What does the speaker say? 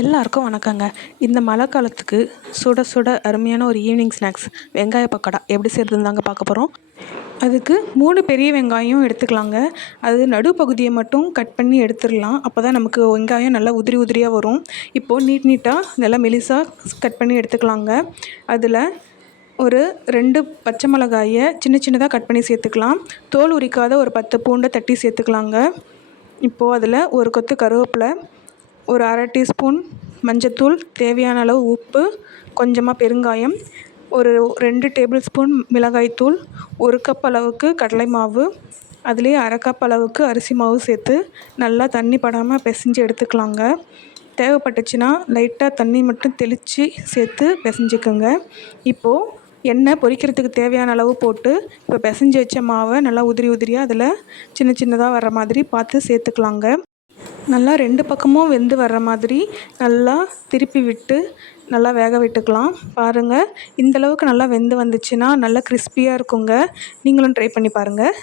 எல்லாருக்கும் வணக்கங்க. இந்த மழை காலத்துக்கு சுட சுட அருமையான ஒரு ஈவினிங் ஸ்நாக்ஸ் வெங்காய பக்கோடா எப்படி செய்கிறதுன்னு தாங்க பார்க்க போகிறோம். அதுக்கு 3 பெரிய வெங்காயம் எடுத்துக்கலாங்க. அது நடுப்பகுதியை மட்டும் கட் பண்ணி எடுத்துடலாம். அப்போ தான் நமக்கு வெங்காயம் நல்லா உதிரி உதிரியாக வரும். இப்போது நீட்டாக நல்லா மெலிசாக கட் பண்ணி எடுத்துக்கலாங்க. அதில் ஒரு 2 பச்சை மிளகாயை சின்ன சின்னதாக கட் பண்ணி சேர்த்துக்கலாம். தோல் உரிக்காத ஒரு 10 பூண்டை தட்டி சேர்த்துக்கலாங்க. இப்போது அதில் ஒரு கொத்து கருவேப்பிலை, ஒரு அரை டீஸ்பூன் மஞ்சத்தூள், தேவையான அளவு உப்பு, கொஞ்சமாக பெருங்காயம், ஒரு 2 டேபிள் ஸ்பூன் மிளகாய்த்தூள், 1 கப் அளவுக்கு கடலை மாவு, அதுலேயே அரை கப் அளவுக்கு அரிசி மாவு சேர்த்து நல்லா தண்ணி படாமல் பிசைஞ்சு எடுத்துக்கலாங்க. தேவைப்பட்டுச்சுன்னா லைட்டாக தண்ணி மட்டும் தெளித்து சேர்த்து பிசைஞ்சிக்கோங்க. இப்போது எண்ணெய் பொரிக்கிறதுக்கு தேவையான அளவு போட்டு இப்போ பிசைஞ்சு வச்ச மாவை நல்லா உதிரி உதிரியாக அதில் சின்ன சின்னதாக வர்ற மாதிரி பார்த்து சேர்த்துக்கலாங்க. நல்லா 2 பக்கமும் வெந்து வர்ற மாதிரி நல்லா திருப்பி விட்டு நல்லா வேக விட்டுக்கலாம். பாருங்கள், இந்தளவுக்கு நல்லா வெந்து வந்துச்சுன்னா நல்லா கிறிஸ்பியாக இருக்குங்க. நீங்களும் ட்ரை பண்ணி பாருங்கள்.